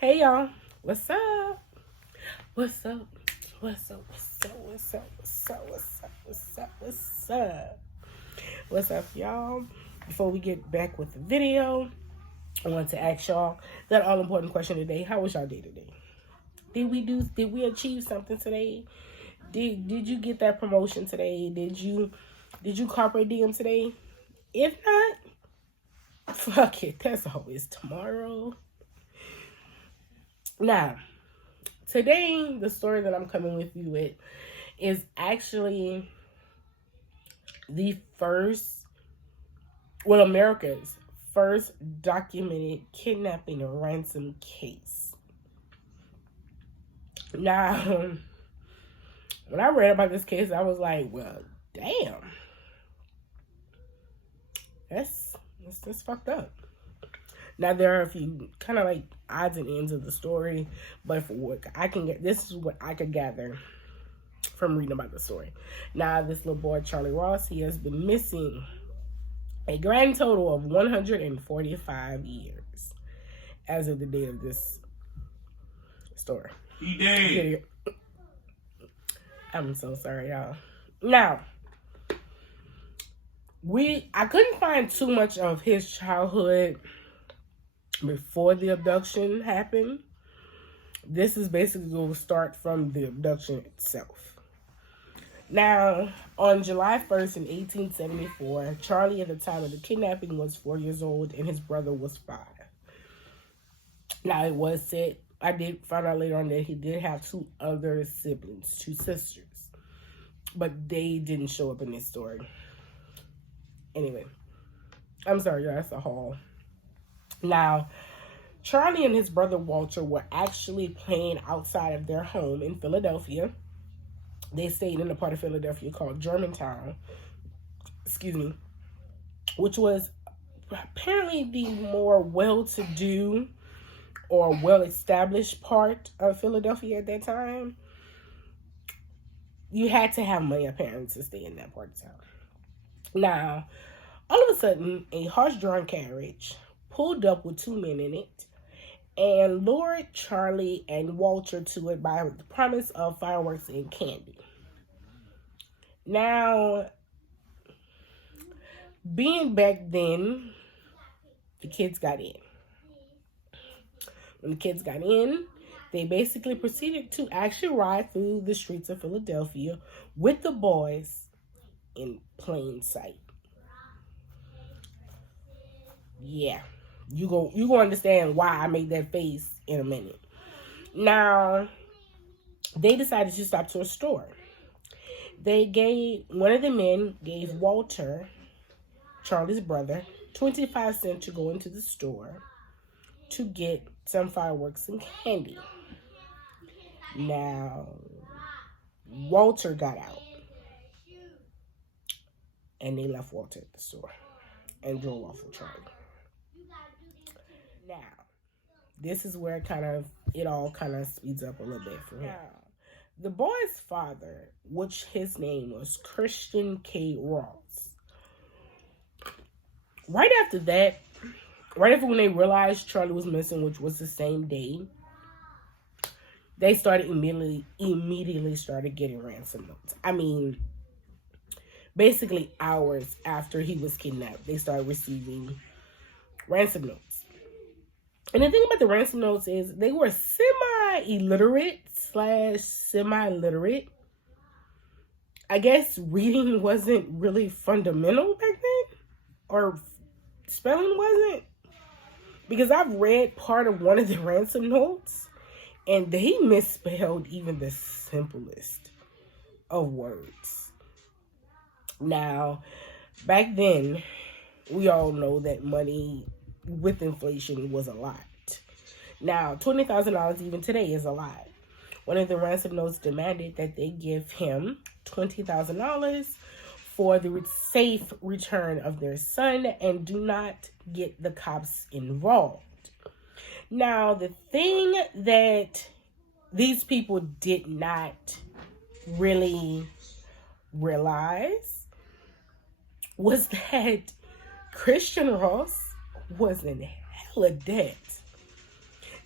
Hey y'all, what's up? What's up? What's up? What's up? What's up? What's up? What's up? What's up? What's up? What's up, y'all? Before we get back with the video, I want to ask y'all that all important question today. How was y'all day today? Did we achieve something today? Did you get that promotion today? Did you carpe diem today? If not, fuck it. That's always tomorrow. Now, today, the story that I'm coming with you with is actually America's first documented kidnapping and ransom case. Now, when I read about this case, I was like, well, damn. That's fucked up. Now, there are a few kind of like odds and ends of the story, but for what I can get, this is what I could gather from reading about the story. Now, this little boy, Charley Ross, he has been missing a grand total of 145 years as of the day of this story. He dead. I'm so sorry, y'all. Now, I couldn't find too much of his childhood before the abduction happened. This is basically going to start from the abduction itself. Now, on July 1st in 1874, Charley at the time of the kidnapping was 4 years old and his brother was 5. Now, it was said, I did find out later on that he did have 2 other siblings, 2 sisters. But they didn't show up in this story. Anyway, I'm sorry, y'all, that's a haul. Now, Charley and his brother Walter were actually playing outside of their home in Philadelphia. They stayed in a part of Philadelphia called Germantown, which was apparently the more well-to-do or well-established part of Philadelphia at that time. You had to have money, apparently, to stay in that part of town. Now, all of a sudden, a horse-drawn carriage pulled up with 2 men in it and lured Charley and Walter to it by the promise of fireworks and candy. Now, being back then, the kids got in. When the kids got in, they basically proceeded to actually ride through the streets of Philadelphia with the boys in plain sight. Yeah. You go understand why I made that face in a minute. Now, they decided to stop to a store. One of the men gave Walter, Charley's brother, 25 cents to go into the store to get some fireworks and candy. Now, Walter got out. And they left Walter at the store and drove off with Charley. Now, this is where it all speeds up a little bit for him. Now, the boy's father, which his name was Christian K. Ross, right after when they realized Charley was missing, which was the same day, they started immediately started getting ransom notes. I mean, basically hours after he was kidnapped, they started receiving ransom notes. And the thing about the ransom notes is they were semi-illiterate. I guess reading wasn't really fundamental back then, or spelling wasn't. Because I've read part of one of the ransom notes, and they misspelled even the simplest of words. Now, back then, we all know that money with inflation was a lot. Now, $20,000 even today is a lot. One of the ransom notes demanded that they give him $20,000 for the safe return of their son and do not get the cops involved. Now, the thing that these people did not really realize was that Christian Ross was in hella debt.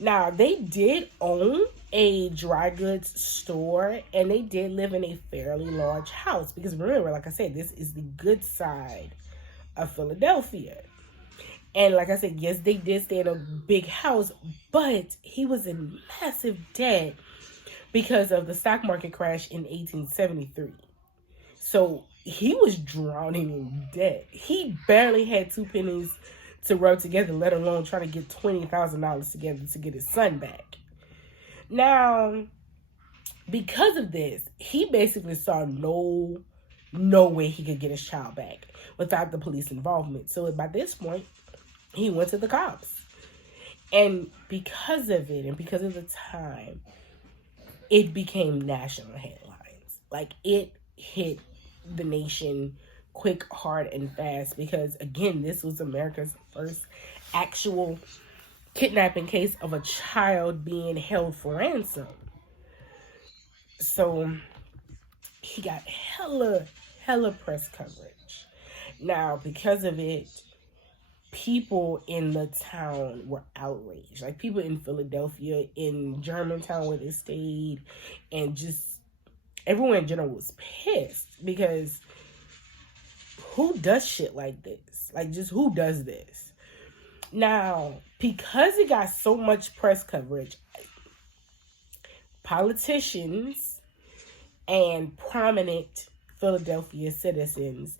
Now, they did own a dry goods store, and they did live in a fairly large house. Because remember, like I said, this is the good side of Philadelphia. And like I said, yes, they did stay in a big house, but he was in massive debt because of the stock market crash in 1873. So he was drowning in debt. He barely had 2 pennies to rub together, let alone trying to get $20,000 together to get his son back. Now, because of this, he basically saw no way he could get his child back without the police involvement. So by this point, he went to the cops. And because of it, and because of the time, it became national headlines. Like, it hit the nation quick, hard, and fast, because again, this was America's first actual kidnapping case of a child being held for ransom. So he got hella press coverage. Now, because of it, people in the town were outraged. Like, people in Philadelphia, in Germantown where they stayed, and just everyone in general was pissed, because who does shit like this? Like, just who does this? Now, because it got so much press coverage, politicians and prominent Philadelphia citizens,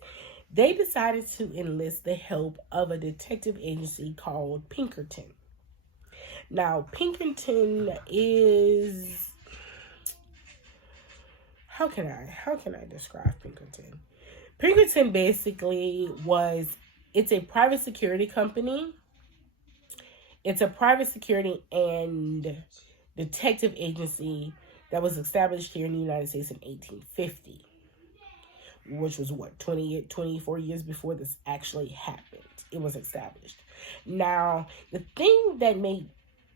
they decided to enlist the help of a detective agency called Pinkerton. Now, Pinkerton is... How can I describe Pinkerton? Pinkerton basically it's a private security company. It's a private security and detective agency that was established here in the United States in 1850, which was 24 years before this actually happened. It was established. Now, the thing that made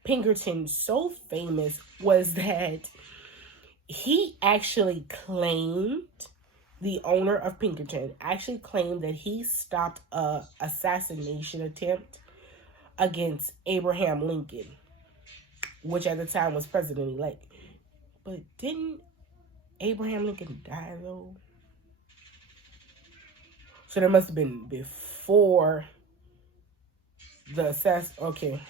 Pinkerton so famous was that he actually claimed, the owner of Pinkerton actually claimed that he stopped a assassination attempt against Abraham Lincoln, which at the time was president-elect. But didn't Abraham Lincoln die, though? So that must have been before the assassination. Okay.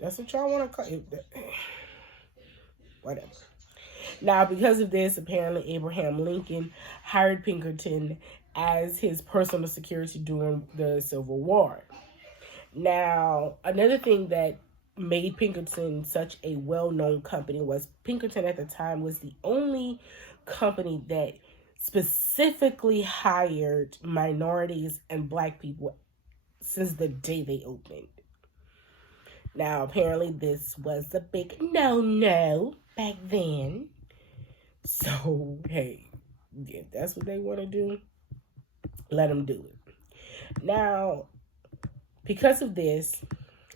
That's what y'all want to call it. Whatever. Now, because of this, apparently Abraham Lincoln hired Pinkerton as his personal security during the Civil War. Now, another thing that made Pinkerton such a well-known company was Pinkerton at the time was the only company that specifically hired minorities and black people since the day they opened. Now, apparently this was a big no-no back then. So, hey, if that's what they want to do, let them do it. Now, because of this,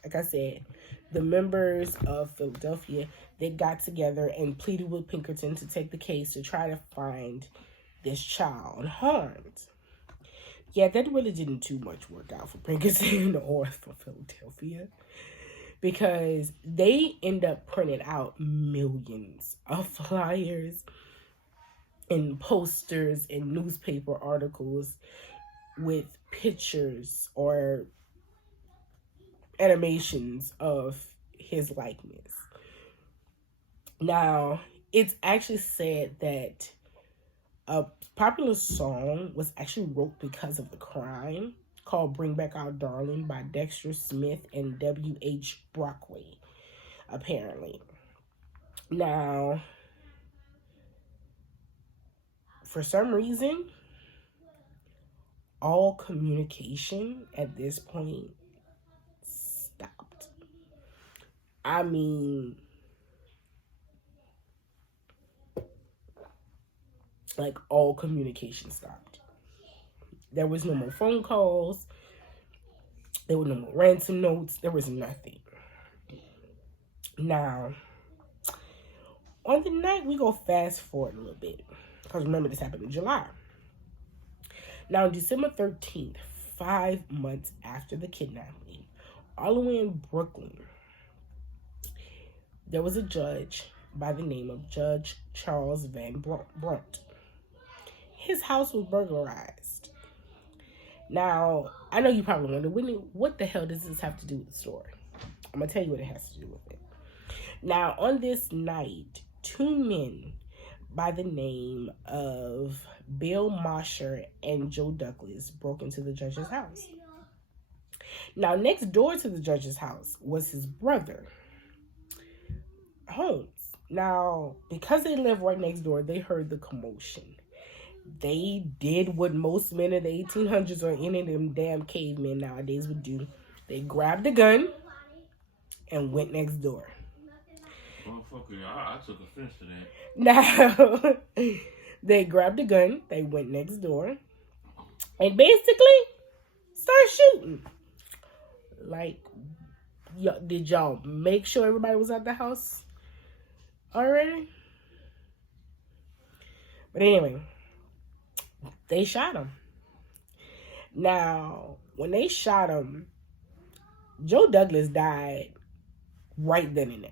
like I said, the members of Philadelphia, they got together and pleaded with Pinkerton to take the case to try to find this child unharmed. Yeah, that really didn't too much work out for Pinkerton or for Philadelphia, because they end up printing out millions of flyers and posters and newspaper articles with pictures or animations of his likeness. Now, it's actually said that a popular song was actually wrote because of the crime, called Bring Back Our Darling by Dexter Smith and W.H. Brockway, apparently. Now, for some reason, all communication at this point stopped. I mean, like, all communication stopped. There was no more phone calls. There were no more ransom notes. There was nothing. Now, on the night, we go fast forward a little bit, because remember, this happened in July. Now, on December 13th, 5 months after the kidnapping, all the way in Brooklyn, there was a judge by the name of Judge Charles Van Brunt. His house was burglarized. Now, I know you probably wonder, Whitney, what the hell does this have to do with the story? I'm going to tell you what it has to do with it. Now, on this night, two men by the name of Bill Mosher and Joe Douglas broke into the judge's house. Now, next door to the judge's house was his brother, Holmes. Now, because they lived right next door, they heard the commotion. They did what most men in the 1800s or any of them damn cavemen nowadays would do. They grabbed a gun and went next door. Oh, fuck you. I took offense to that. Now, they grabbed a gun, they went next door, and basically started shooting. Like, did y'all make sure everybody was at the house already? But anyway, they shot him. Now, when they shot him, Joe Douglas died right then and there.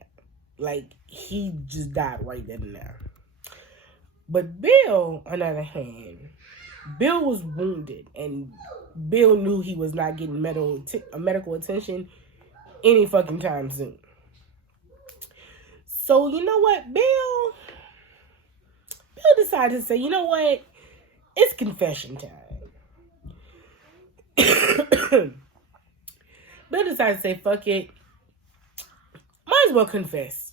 Like, he just died right then and there. But Bill, on the other hand, Bill was wounded, and Bill knew he was not getting medical attention any fucking time soon. So, you know what? Bill decided to say, you know what? It's confession time. Bill decided to say, fuck it. Might as well confess.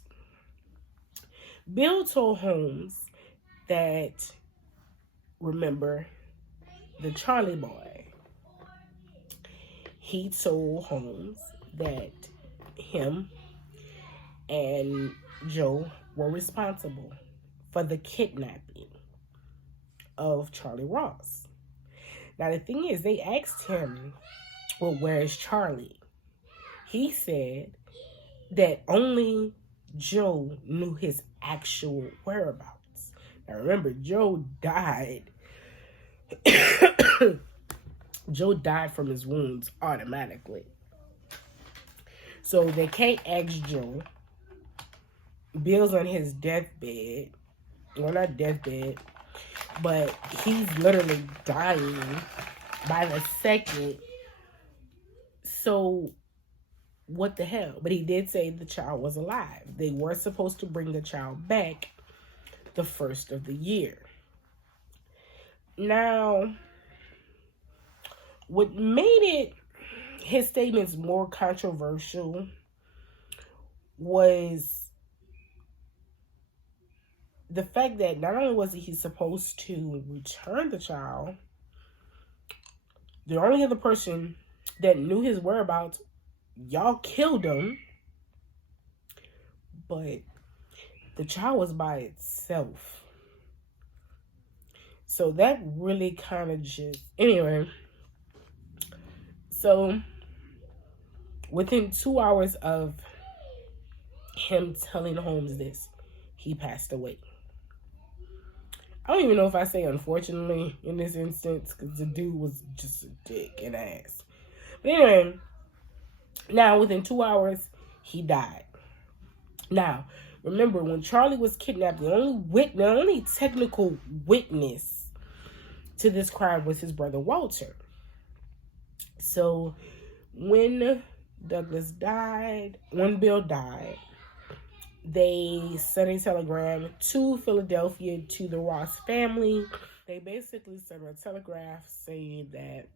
Bill told Holmes that, remember, the Charley boy, he told Holmes that him and Joe were responsible for the kidnapping of Charlie Ross. Now, the thing is, they asked him, well, where is Charlie? He said that only Joe knew his actual whereabouts. Now, remember, Joe died. Joe died from his wounds automatically. So they can't ask Joe. Bill's on his deathbed. Well, not deathbed, but he's literally dying by the second. So, what the hell? But he did say the child was alive. They were supposed to bring the child back the first of the year. Now, what made his statements more controversial was the fact that not only was he supposed to return the child, the only other person that knew his whereabouts, y'all killed him, but the child was by itself. So that really kind of just... Anyway, so within 2 hours of him telling Holmes this, he passed away. I don't even know if I say unfortunately in this instance, because the dude was just a dick and ass. But anyway, now within 2 hours, he died. Now, remember, when Charlie was kidnapped, the only technical witness to this crime was his brother Walter. So when Bill died, they sent a telegram to Philadelphia to the Ross family. They basically sent a telegraph saying that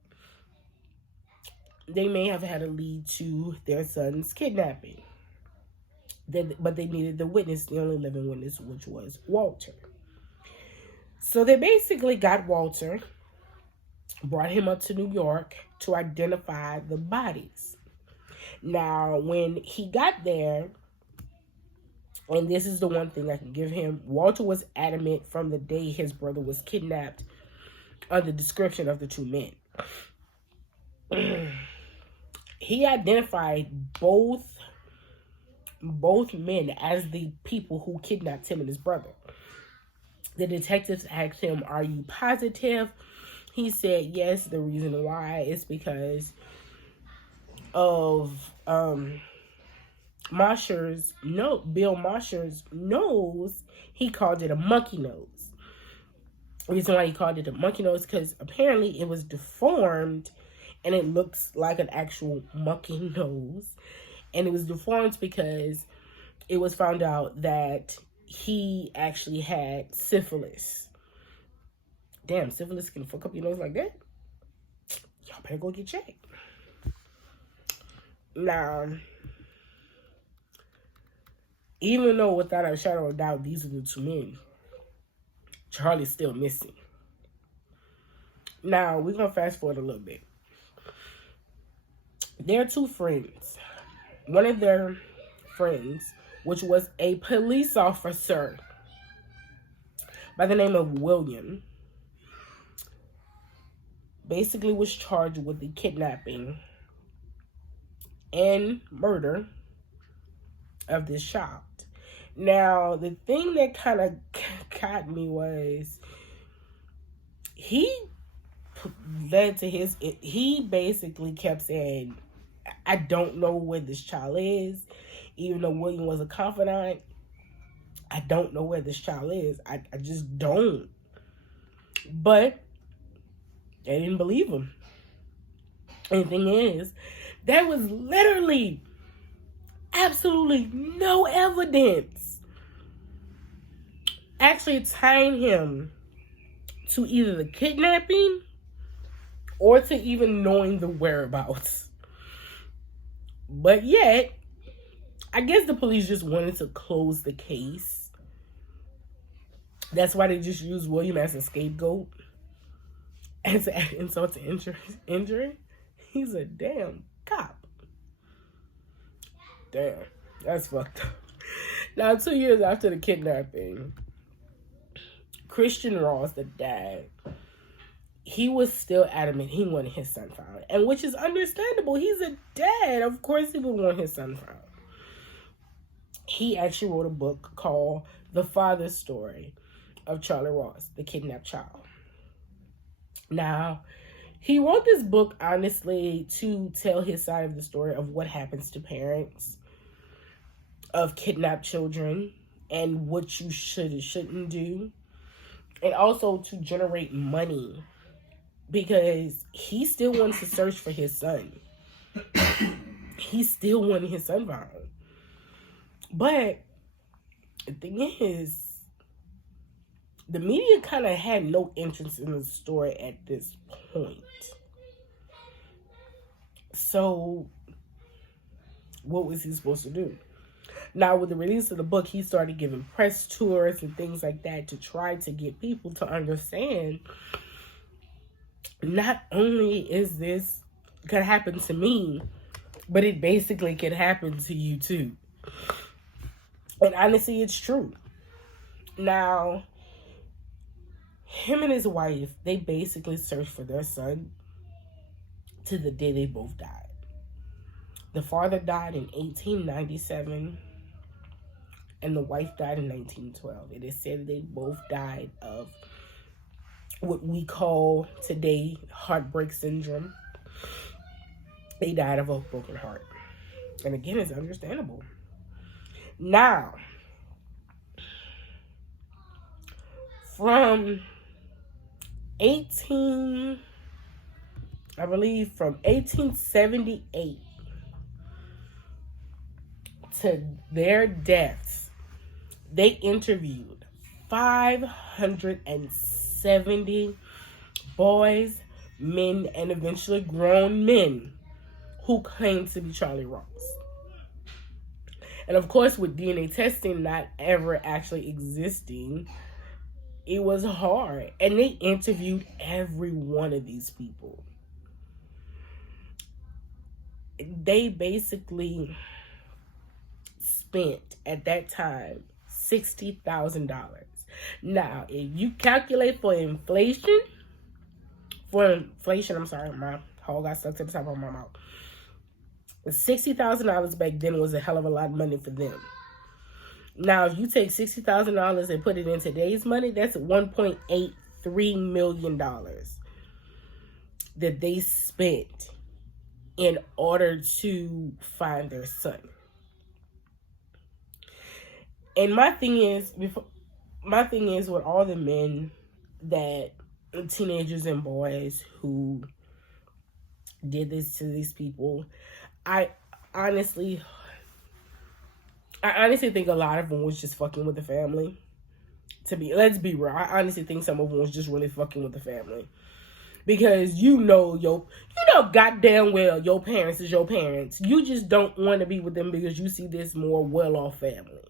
they may have had a lead to their son's kidnapping. But they needed the witness, the only living witness, which was Walter. So they basically got Walter, brought him up to New York to identify the bodies. Now, when he got there, and this is the one thing I can give him, Walter was adamant from the day his brother was kidnapped on the description of the two men. He identified both men as the people who kidnapped him and his brother. The detectives asked him, "Are you positive?" He said yes. The reason why is because of Bill Mosher's nose, he called it a monkey nose. The reason why he called it a monkey nose because apparently it was deformed and it looks like an actual monkey nose. And it was deformed because it was found out that he actually had syphilis. Damn, syphilis can fuck up your nose like that? Y'all better go get checked. Now, even though without a shadow of doubt, these are the two men, Charlie's still missing. Now, we're going to fast forward a little bit. There are two friends. One of their friends, which was a police officer by the name of William, basically was charged with the kidnapping and murder of this child. Now, the thing that kind of got me was he basically kept saying, I don't know where this child is. Even though William was a confidant, I don't know where this child is. I just don't. But they didn't believe him. And the thing is, there was literally absolutely no evidence actually tying him to either the kidnapping or to even knowing the whereabouts. But yet, I guess the police just wanted to close the case. That's why they just used William as a scapegoat. And to add insult to injury, he's a damn cop. Damn, that's fucked up. Now, 2 years after the kidnapping, Christian Ross, the dad, he was still adamant he wanted his son found. And which is understandable. He's a dad. Of course he would want his son found. He actually wrote a book called The Father's Story of Charley Ross, the Kidnapped Child. Now, he wrote this book, honestly, to tell his side of the story of what happens to parents of kidnapped children and what you should and shouldn't do. And also to generate money because he still wants to search for his son. He still wanted his son found. But the thing is, the media kind of had no interest in the story at this point. So, what was he supposed to do? Now, with the release of the book, he started giving press tours and things like that to try to get people to understand not only is this could happen to me, but it basically could happen to you too. And honestly, it's true. Now, him and his wife, they basically searched for their son to the day they both died. The father died in 1897, and the wife died in 1912. It is said they both died of what we call today heartbreak syndrome. They died of a broken heart. And again, it's understandable. Now, from 1878 to their deaths, they interviewed 570 boys, men, and eventually grown men who claimed to be Charley Ross. And of course, with DNA testing not ever actually existing, it was hard. And they interviewed every one of these people. They basically spent, at that time, $60,000. Now, if you calculate for inflation, I'm sorry, my hole got stuck to the top of my mouth. $60,000 back then was a hell of a lot of money for them. Now, if you take $60,000 and put it in today's money, that's $1.83 million that they spent in order to find their son. And my thing is with all the men that teenagers and boys who did this to these people, I honestly think a lot of them was just fucking with the family. Let's be real. I honestly think some of them was just really fucking with the family. Because you know goddamn well your parents is your parents. You just don't want to be with them because you see this more well-off family.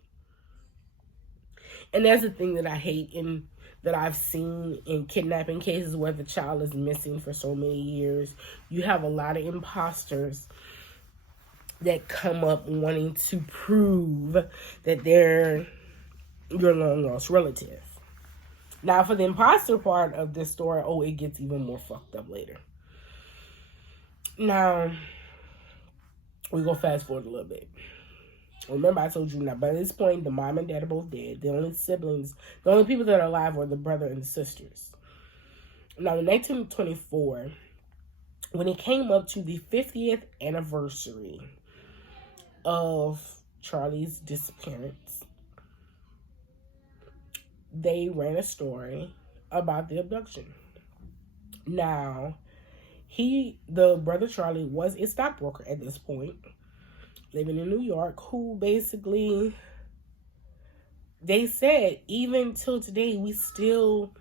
And that's the thing that I hate that I've seen in kidnapping cases where the child is missing for so many years. You have a lot of imposters that come up wanting to prove that they're your long-lost relative. Now, for the imposter part of this story, it gets even more fucked up later. Now, we go fast forward a little bit. Remember, I told you now, by this point, the mom and dad are both dead. The only people that are alive are the brother and the sisters. Now, in 1924, when it came up to the 50th anniversary of Charley's disappearance, they ran a story about the abduction. Now, the brother Charley was a stockbroker at this point, living in New York, who basically, they said, even till today, we still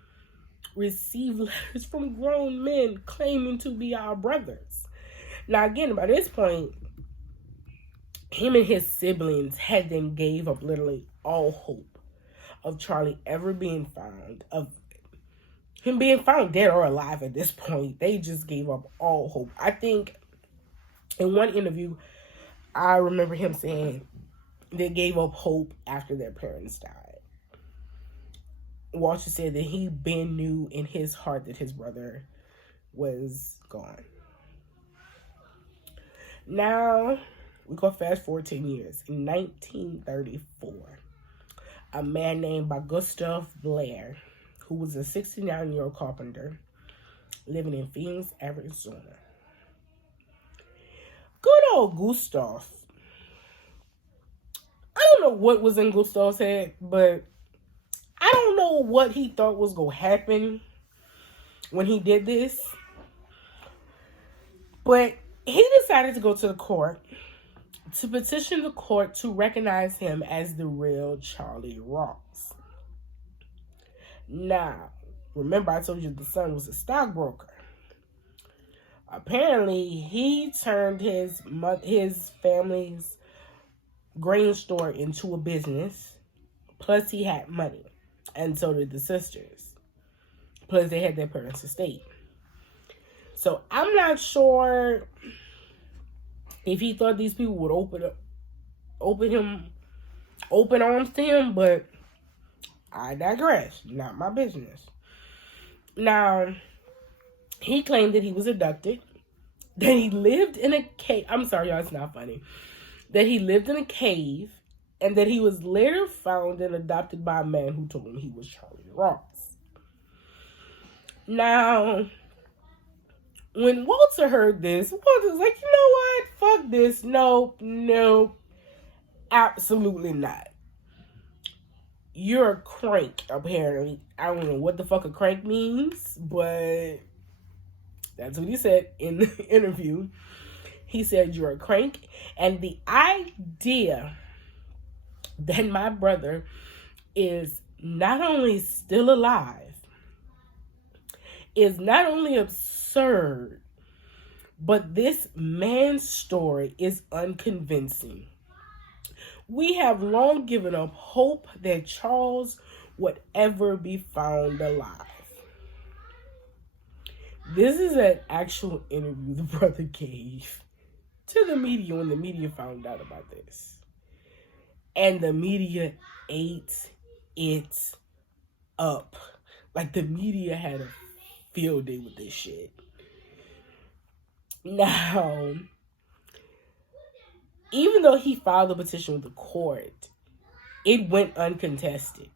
receive letters from grown men claiming to be our brothers. Now, again, by this point, him and his siblings had then gave up literally all hope of Charley ever being found, of him being found dead or alive at this point. They just gave up all hope. I think in one interview, I remember him saying they gave up hope after their parents died. Walter said that he knew in his heart that his brother was gone. Now, we go fast forward 10 years. In 1934, a man named Gustav Blair, who was a 69-year-old carpenter living in Phoenix, Arizona. Good old Gustav. I don't know what was in Gustav's head, but I don't know what he thought was going to happen when he did this. But he decided to go to the court to petition the court to recognize him as the real Charley Ross. Now, remember I told you the son was a stockbroker. Apparently, he turned his family's grain store into a business. Plus, he had money. And so did the sisters. Plus, they had their parents' estate. So, I'm not sure if he thought these people would open arms to him, but I digress. Not my business. Now, he claimed that he was abducted, that he lived in a cave. I'm sorry, y'all, it's not funny. That he lived in a cave, and that he was later found and adopted by a man who told him he was Charley Ross. Now, when Walter heard this, Walter's like, you know what? Fuck this. Nope. Absolutely not. You're a crank, apparently. I don't know what the fuck a crank means, but that's what he said in the interview. He said, you're a crank. And the idea that my brother is not only still alive, is not only absurd, but this man's story is unconvincing. We have long given up hope that Charles would ever be found alive. This is an actual interview the brother gave to the media when the media found out about this. And the media ate it up. Like, the media had a field day with this shit. Now, even though he filed a petition with the court, it went uncontested.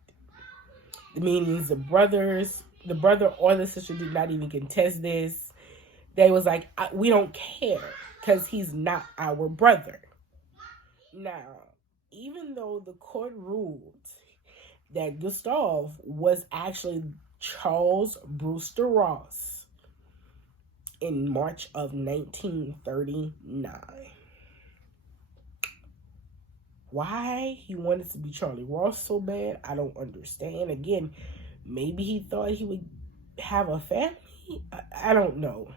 Meaning the brother or the sister did not even contest this. They was like, we don't care because he's not our brother. Now, even though the court ruled that Gustav was actually Charles Brewster Ross in March of 1939. Why he wanted to be Charlie Ross so bad, I don't understand. Again, maybe he thought he would have a family. I don't know.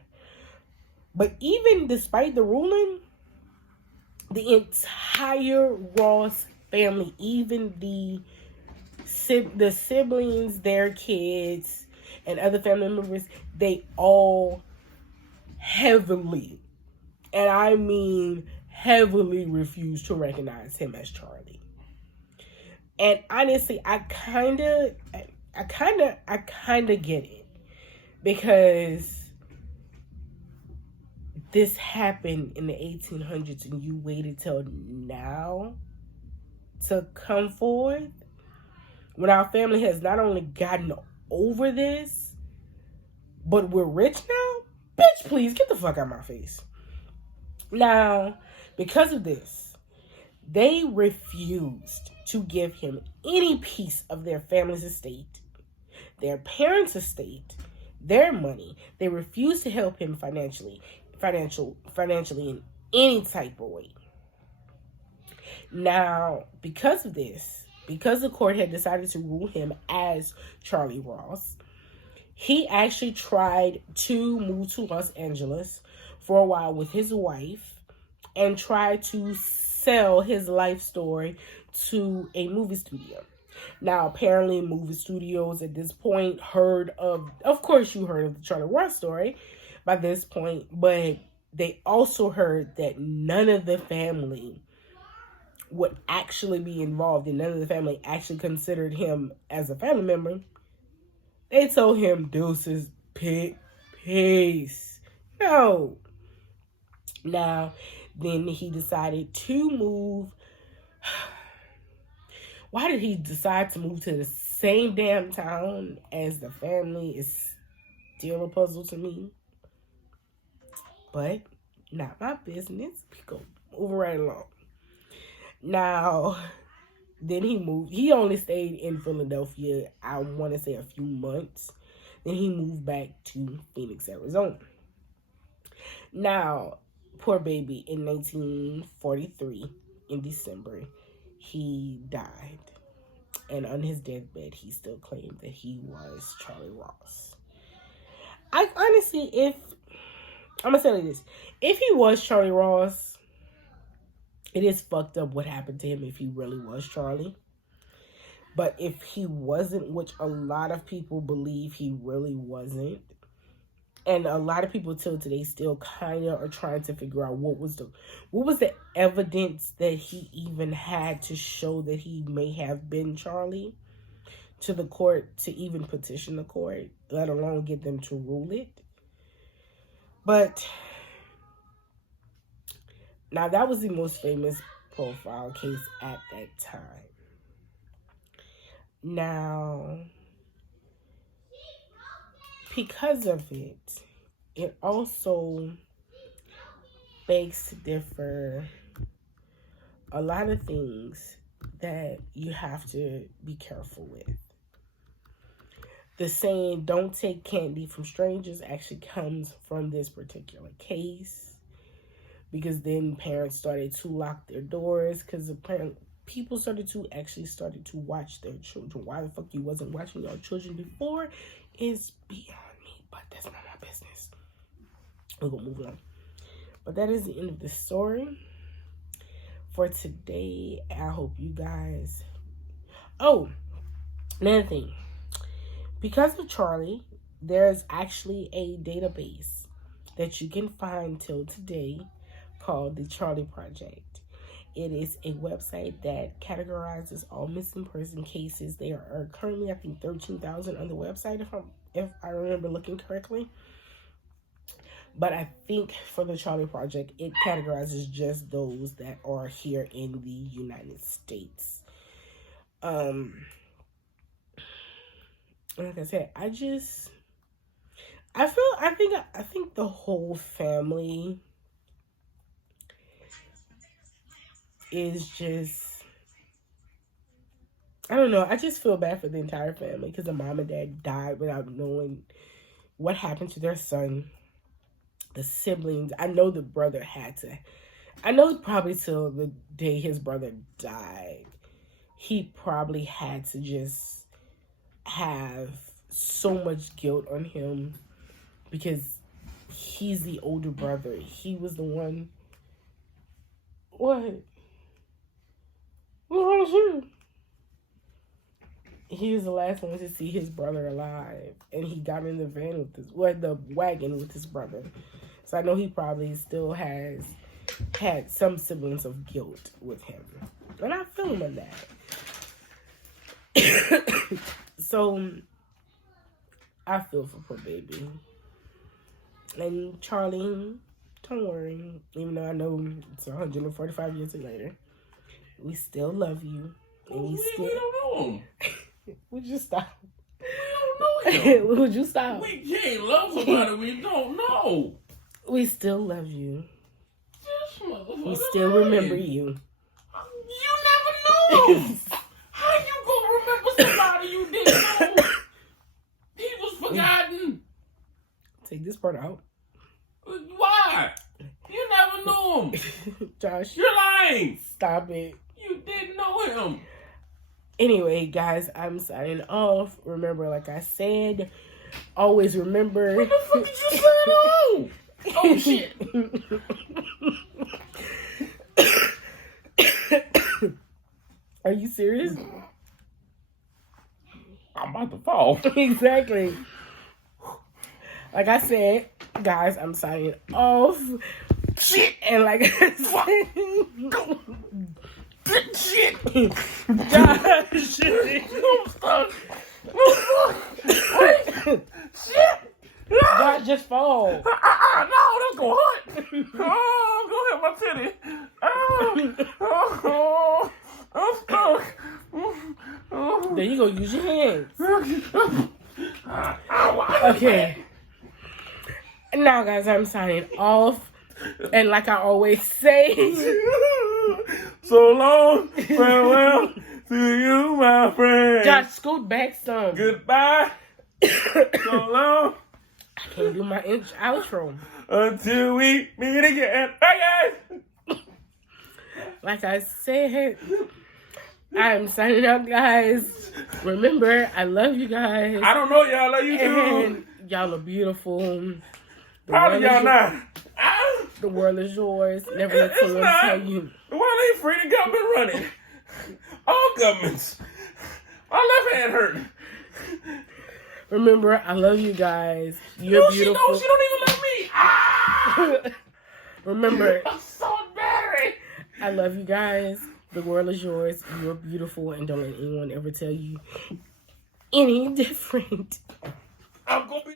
But even despite the ruling, the entire Ross family, even the siblings, their kids, and other family members, they all heavily, and I mean heavily, refused to recognize him as Charlie. And honestly, I kind of get it, because this happened in the 1800s and you waited till now to come forward when our family has not only gotten over this, but we're rich now? Bitch, please get the fuck out of my face. Now, because of this, they refused to give him any piece of their family's estate, their parents' estate, their money. They refused to help him financially in any type of way. Now, because of this, because the court had decided to rule him as Charlie Ross, he actually tried to move to Los Angeles for a while with his wife and tried to sell his life story to a movie studio. Now, apparently, movie studios at this point of course you heard of the Charlie Ross story by this point, but they also heard that none of the family would actually be involved, and none of the family actually considered him as a family member. They told him, deuces, peace. No. Now, then he decided to move. Why did he decide to move to the same damn town as the family is still a puzzle to me. But not my business. We go move right along. Now, then he moved. He only stayed in Philadelphia, I want to say, a few months. Then he moved back to Phoenix, Arizona. Now, poor baby, in 1943, in December, he died. And on his deathbed, he still claimed that he was Charlie Ross. I honestly, I'm going to say this. If he was Charlie Ross, it is fucked up what happened to him if he really was Charlie. But if he wasn't, which a lot of people believe he really wasn't, and a lot of people till today still kind of are trying to figure out what was the evidence that he even had to show that he may have been Charlie to the court, to even petition the court, let alone get them to rule it. But now that was the most famous profile case at that time. Now, because of it, it also begs to differ a lot of things that you have to be careful with. The saying, don't take candy from strangers, actually comes from this particular case. Because then parents started to lock their doors, because people started to watch their children. Why the fuck you wasn't watching your children before is beyond me, but that's not my business. We're gonna move on. But that is the end of the story for today. I hope you guys... Oh, another thing. Because of Charlie, there's actually a database that you can find till today called the Charley Project. It is a website that categorizes all missing person cases. There are currently, I think, 13,000 on the website, if I remember looking correctly. But I think for the Charley Project, it categorizes just those that are here in the United States. Like I said, I think the whole family is just I don't know. I just feel bad for the entire family because the mom and dad died without knowing what happened to their son. The siblings. I know the brother had to. I know probably till the day his brother died, he probably had to just have so much guilt on him because he's the older brother. He was the one. What? What's wrong with you? He was the last one to see his brother alive, and he got in the van with the wagon with his brother. So I know he probably still has had some semblance of guilt with him, and I feel him on that. So I feel for poor baby. And Charley, don't worry, even though I know it's 145 years later, we still love you, and we don't know him. Would you stop? We don't know him. Would you stop? We can't love somebody we don't know. We still love you. This motherfucker. We still remember you. You never know. How you gonna remember somebody you didn't know? He was forgotten. Take this part out. Why? You never knew him. Josh. You're lying. Stop it. You didn't know him. Anyway, guys, I'm signing off. Remember, like I said, always remember. What the fuck did you sign on? Oh, shit. Are you serious? I'm about to fall. Exactly. Like I said, guys, I'm signing off. Shit. And like I said, Shit. Josh. I'm stuck. Shit. Josh, just fall. No, that's gonna hurt. Oh, go hit my titty. Oh, I'm stuck. There you go. Use your hands. Okay. Okay. Now, guys, I'm signing off. And like I always say, so long, farewell to you, my friend. Josh, scoot back some. Goodbye. So long. I can't do my outro. Until we meet again. Bye, guys. Like I said, I'm signing out, guys. Remember, I love you guys. I don't know y'all. I love you And too. y'all are beautiful. Probably y'all not. The world is yours. Never let someone tell you. The world ain't free. The government running. All governments. My left hand hurt. Remember, I love you guys. You're beautiful. She don't even love me. Ah! Remember, I'm so battery. I love you guys. The world is yours. You're beautiful, and don't let anyone ever tell you any different. I'm gonna be